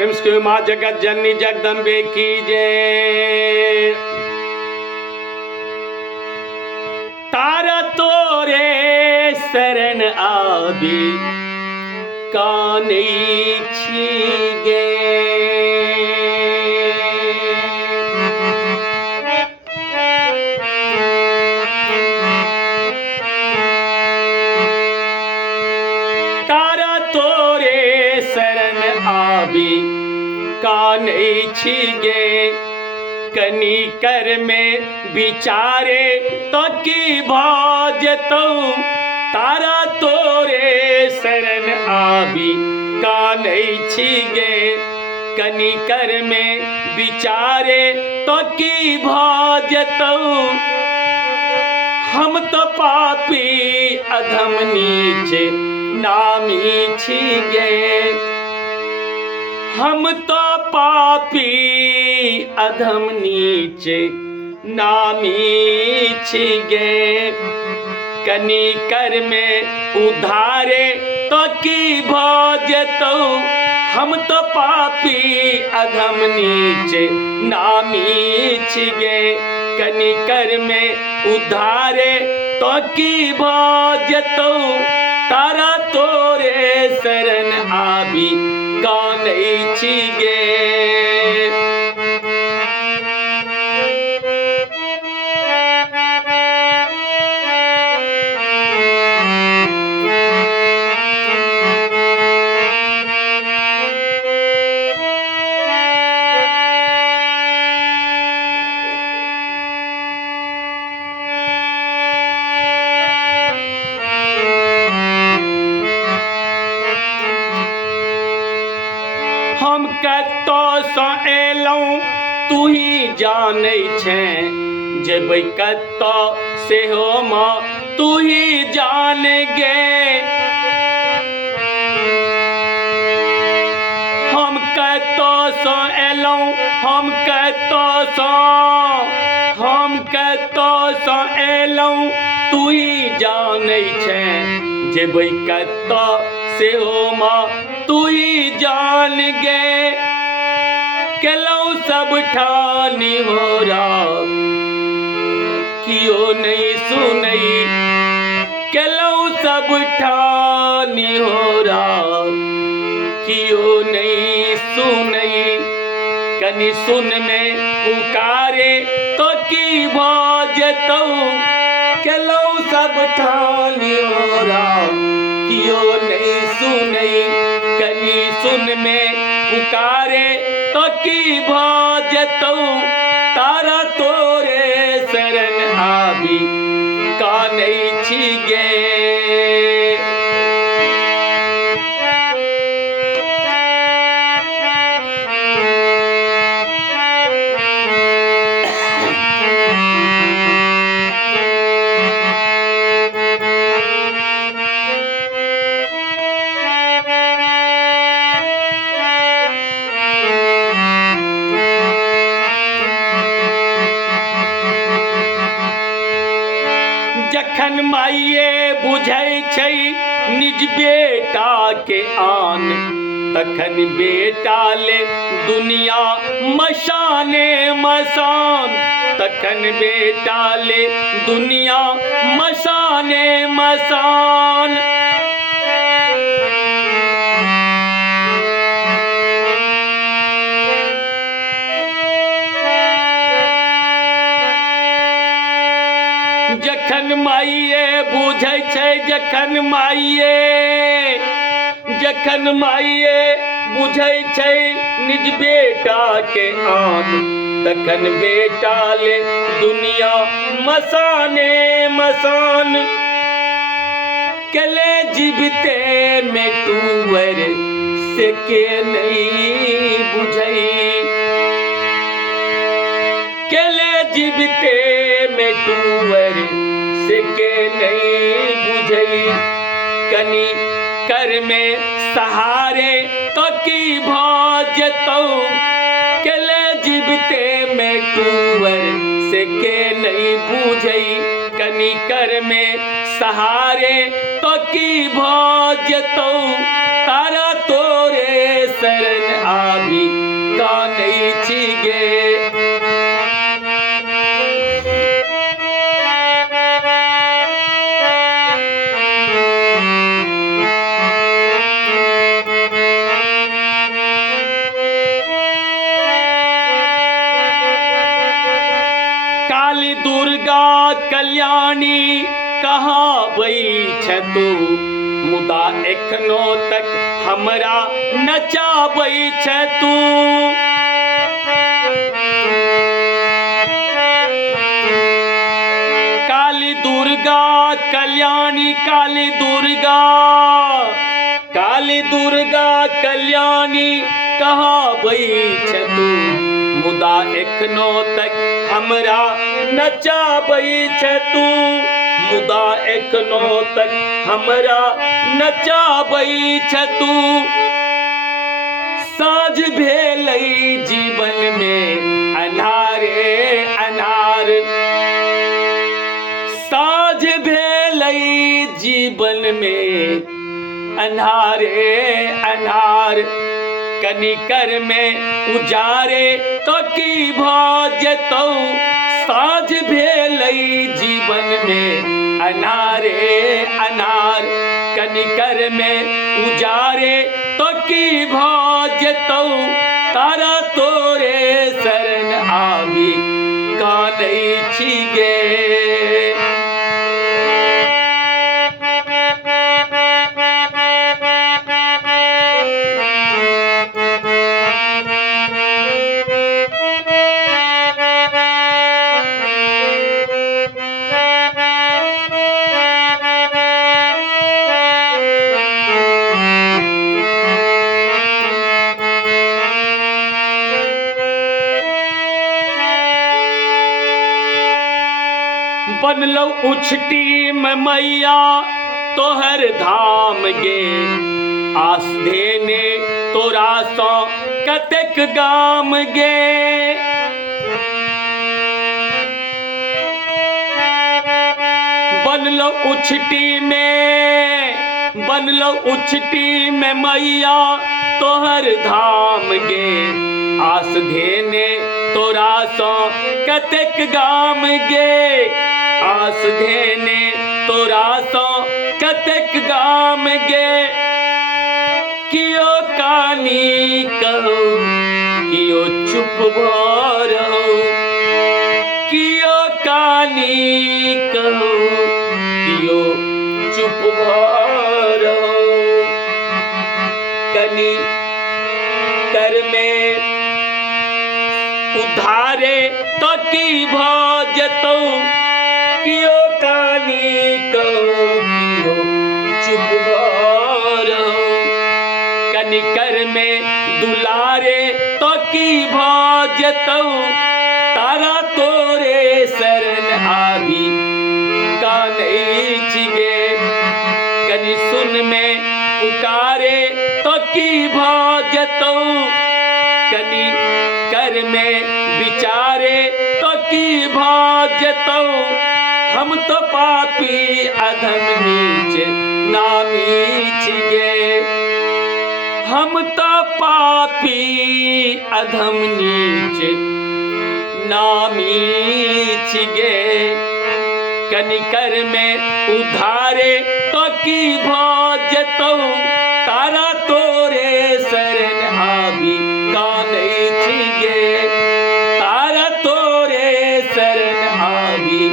प्रेम से माँ जगत जननी जगदम्बे की जय। तारा तोरे शरण आबी काने छीगे। तारा तोरे शरण आबी काने छीगे। कनी कर में बिचारे तो की भाजतो। तारा तोरे शरण आबी काने छीगे। कनी कर में बिचारे तो की भाजतो। हम तो पापी अधम नीचे नामी छीगे। हम तो पापी अधम नीचे नामी छीगे। कनी कर में उधारे तो की भोजतो। हम तो पापी अधम नीचे नामी छीगे। कनी कर में उधारे तो की भोजतो। तारा तोरे शरण आबी काने छीगे। हम कतो सँ एलौं तू ही जानै छे। जेबै कतो सेहो माँ तू ही जान गे। हम कतो सँ एलौं हम कतो सँ एलौं तू ही जानै छे। जेबै कतो सेहो माँ तू ही जान गे। केलौं सब ठानी हो कियो नहीं सुनई। केलौं सब ठानी हो कियो नहीं सुनई। कनी सुन में पुकारे तो की भोजतो। केलौं सब ठानी हो कियो नहीं सुनई। कनी सुन में पुकारे तो की भोजतो। तारा तोरे शरण आबी काने छीगे। जखन माइये बुझै छै निज बेटा के आन। तखन बेटा ले दुनिया मशाने मसान। तखन बेटा ले दुनिया मशाने मसान। जखन माइये बुझै छै जखन माइये बुझै छै निज बेटा के आन। तखन बेटा ले दुनिया मसाने मसान। केले जीवते में टूवर से के नहीं बुझई। केले जीवते में टूवर से के नहीं बुझई। कनी कर में सहारे तो की भोजतो। केले जीवते में टूवर से के नहीं बुझई। कनी कर में सहारे तो की भोजतो। तारा तोरे शरण आबी कल्याणी कहाबै छ तू मुदा एखनो तक हमरा नचाबै छ तू। काली दुर्गा कल्याणी काली दुर्गा कल्याणी कहाबै छ तू मुदा एखनो तक हमरा नचाबै छ तू मुदा एखनो तक हमरा नचाबै छ तू। साँझ भेलै जीवन में अन्हारे अन्हार साँझ भेलै जीवन में अन्हारे अन्हार कनिकर में उजारे तो की भऽ जेतौ। साँझ भेलै जीवन में अन्हारे अन्हार कनिकर में उजारे तो की भऽ जेतौ। तारा तोरे शरण आबी कानै छी गे। बनलौ उछटी में मैया तोहर धाम गे आस धेने तोरा सौ कतेक गाम गे। बनलौ उछटी में मैया तोहर धाम गे आस धेने तोरा सौ कतेक गाम गे। आस धेने तोरा सौ कतेक गाम गे। कियो कानी कहो कियो चुप भऽ रहौ कियो कानी कहो कियो चुप भऽ रहौ। कनी कर में उधारे तो की भऽ जेतौ। कियो कानी कहो कियो चुप भऽ रहौ। कनिकर में दुलारे तो की भऽ जेतौ। तारा तोरे शरण आबी कानै छी गे। कनि सुन में पुकारे तो की भऽ जेतौ। कनि कर में विचारे तो की भऽ जेतौ। हम तो पापी अधम नीच नामी छी गे। हम तो पापी अधम नीच नामी छी गे। कनिकर में उधारे तो की भऽ जेतौ। तारा तोरे शरण आबी कानै छी गे। तारा तोरे शरण आबी